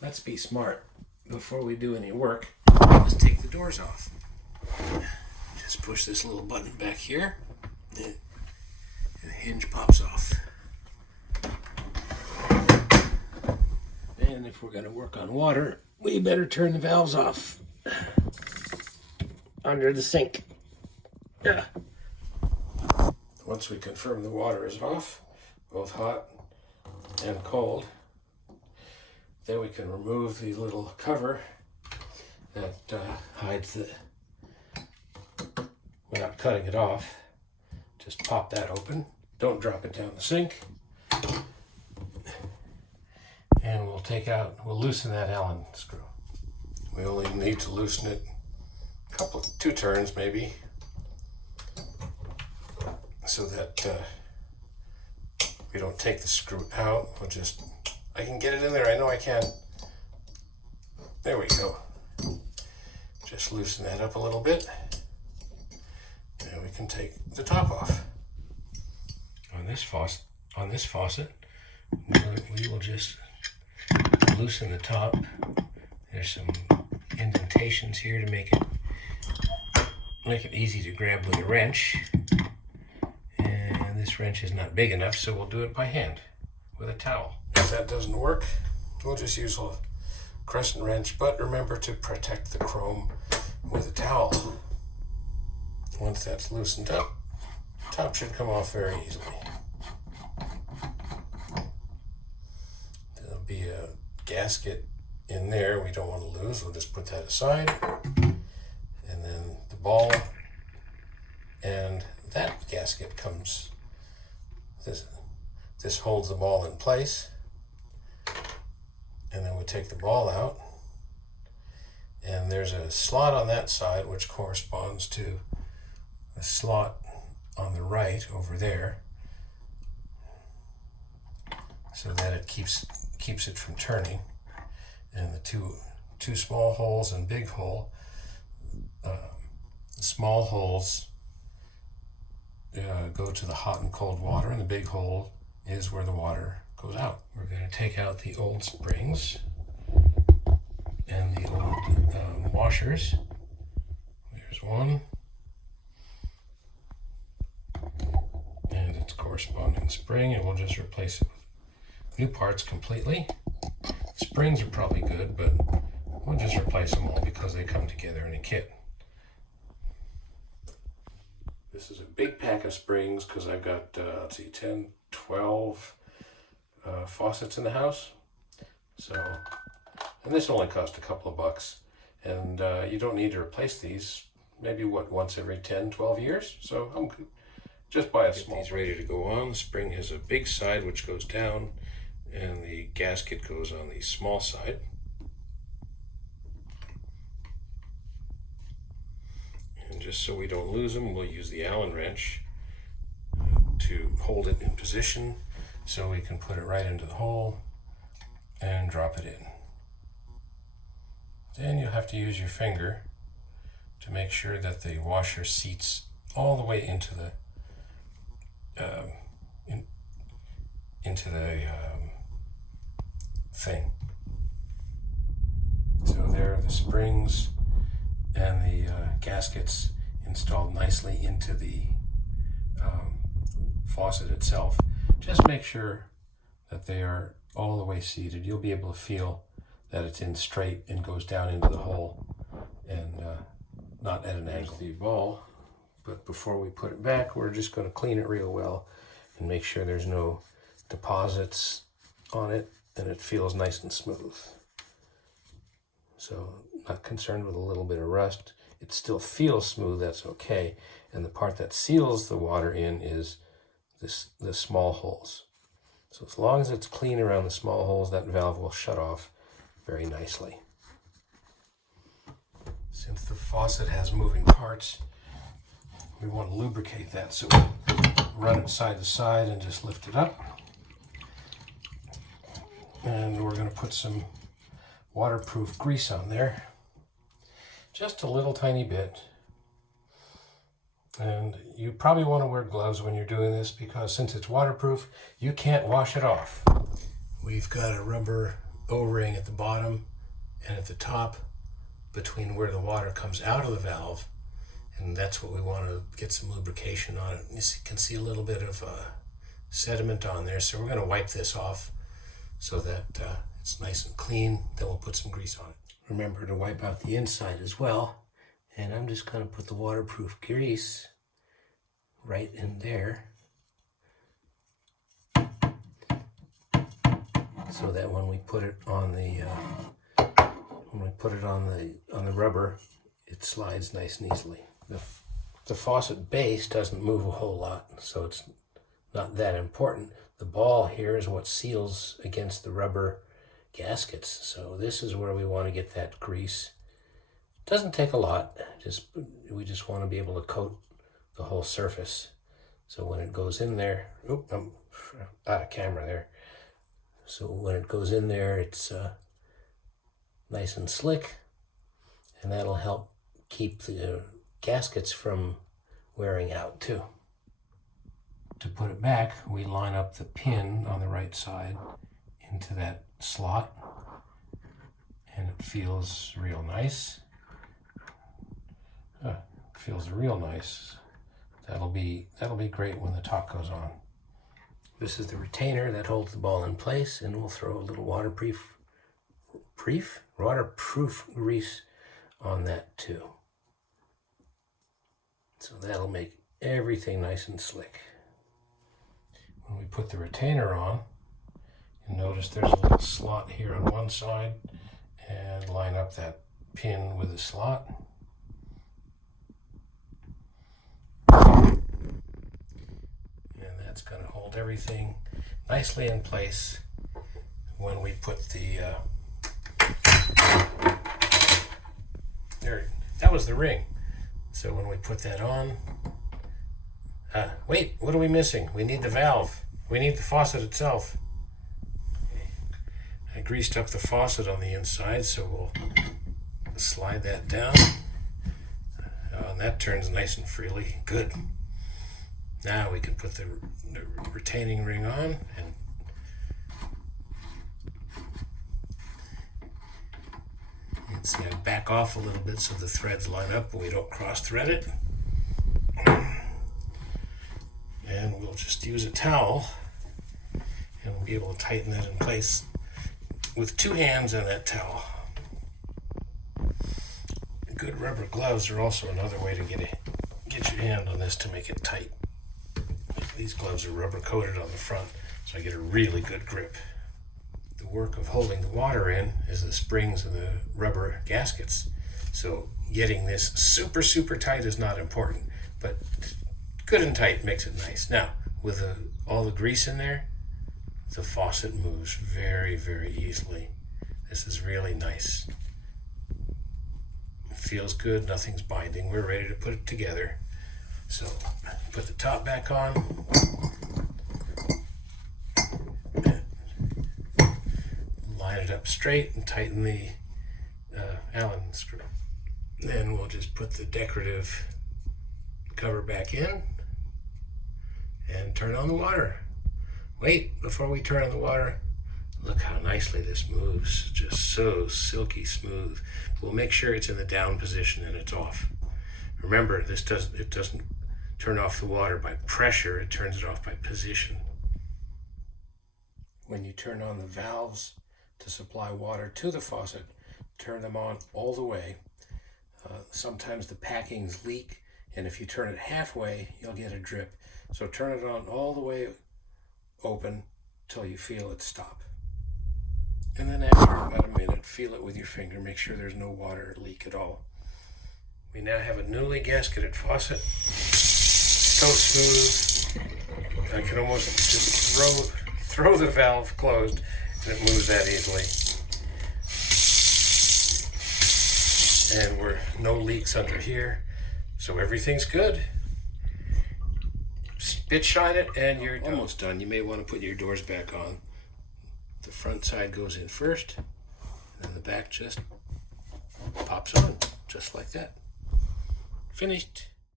let's be smart. Before we do any work, let's take the doors off. Just push this little button back here, and the hinge pops off. And if we're going to work on water, we better turn the valves off under the sink. Once we confirm the water is off, both hot and cold, then we can remove the little cover that hides the, without cutting it off. Just pop that open. Don't drop it down the sink. And we'll loosen that Allen screw. We only need to loosen it two turns maybe, so that we don't take the screw out. I can get it in there, I know I can. There we go. Just loosen that up a little bit, and we can take the top off. On this faucet, we will just loosen the top. There's some indentations here to make it easy to grab with a wrench. And this wrench is not big enough, so we'll do it by hand with a towel. If that doesn't work, we'll just use a crescent wrench, but remember to protect the chrome with a towel. Once that's loosened up, the top should come off very easily. There'll be a gasket in there we don't want to lose. We'll just put that aside. And then the ball and that gasket comes, this holds the ball in place. And then we take the ball out, and there's a slot on that side which corresponds to a slot on the right over there, so that it keeps it from turning. And the two small holes and big hole, the small holes go to the hot and cold water, and the big hole is where the water goes out. We're going to take out the old springs and the old washers. There's one, and its corresponding spring, and we'll just replace it with new parts completely. Springs are probably good, but we'll just replace them all because they come together in a kit. This is a big pack of springs because I've got 10, 12 faucets in the house. So, and this only cost a couple of bucks, and you don't need to replace these maybe once every 10, 12 years. So I'm good. Just buy a small. Get these ready to go on. The spring has a big side which goes down, and the gasket goes on the small side. And just so we don't lose them, we'll use the Allen wrench to hold it in position, so we can put it right into the hole and drop it in. Then you'll have to use your finger to make sure that the washer seats all the way into the thing. So there are the springs and the gaskets installed nicely into the faucet itself. Just make sure that they are all the way seated. You'll be able to feel that it's in straight and goes down into the hole and not at an angle. The ball, but before we put it back, we're just going to clean it real well and make sure there's no deposits on it and it feels nice and smooth. So not concerned with a little bit of rust. It still feels smooth, that's okay. And the part that seals the water in is the small holes. So as long as it's clean around the small holes, that valve will shut off very nicely. Since the faucet has moving parts, we want to lubricate that, so we run it side to side and just lift it up. And we're going to put some waterproof grease on there, just a little tiny bit. And you probably want to wear gloves when you're doing this, because since it's waterproof, you can't wash it off. We've got a rubber O-ring at the bottom and at the top between where the water comes out of the valve, and that's what we want to get some lubrication on it. You can see a little bit of sediment on there, so we're going to wipe this off so that it's nice and clean. Then we'll put some grease on it. Remember to wipe out the inside as well, and I'm just going to put the waterproof grease right in there so that when we put it on the on the rubber, it slides nice and easily. The faucet base doesn't move a whole lot, so it's not that important. The ball here is what seals against the rubber gaskets, so this is where we want to get that grease. It doesn't take a lot, we just want to be able to coat the whole surface. So when it goes in there, I'm out of camera there. So when it goes in there, it's nice and slick, and that'll help keep the gaskets from wearing out too. To put it back, we line up the pin on the right side into that slot, and it feels real nice. It feels real nice. That'll be great when the top goes on. This is the retainer that holds the ball in place, and we'll throw a little waterproof grease on that too. So that'll make everything nice and slick. When we put the retainer on, you notice there's a little slot here on one side, and line up that pin with the slot. And that's going to hold everything nicely in place when we put the there, that was the ring. So when we put that on, wait, what are we missing? We need the valve. We need the faucet itself. I greased up the faucet on the inside, so we'll slide that down. And that turns nice and freely. Good. Now we can put the retaining ring on, and you can see I back off a little bit so the threads line up and we don't cross thread it. And we'll just use a towel, and we'll be able to tighten that in place with two hands on that towel. Good rubber gloves are also another way to get your hand on this to make it tight. These gloves are rubber coated on the front, so I get a really good grip. The work of holding the water in is the springs of the rubber gaskets. So getting this super, super tight is not important, but good and tight makes it nice. Now, with all the grease in there, the faucet moves very, very easily. This is really nice. It feels good, nothing's binding. We're ready to put it together. So, put the top back on. Line it up straight and tighten the Allen screw. Then we'll just put the decorative cover back in and turn on the water. Wait, before we turn on the water, look how nicely this moves. Just so silky smooth. We'll make sure it's in the down position and it's off. Remember, it doesn't turn off the water by pressure, it turns it off by position. When you turn on the valves to supply water to the faucet, turn them on all the way. Sometimes the packings leak, and if you turn it halfway, you'll get a drip. So turn it on all the way open till you feel it stop. And then after about a minute, feel it with your finger, make sure there's no water or leak at all. We now have a newly gasketed faucet. So smooth. I can almost just throw the valve closed and it moves that easily. And we're no leaks under here, so everything's good. Spit shine it and you're almost done. You may want to put your doors back on. The front side goes in first, and then the back just pops on, just like that. Finished.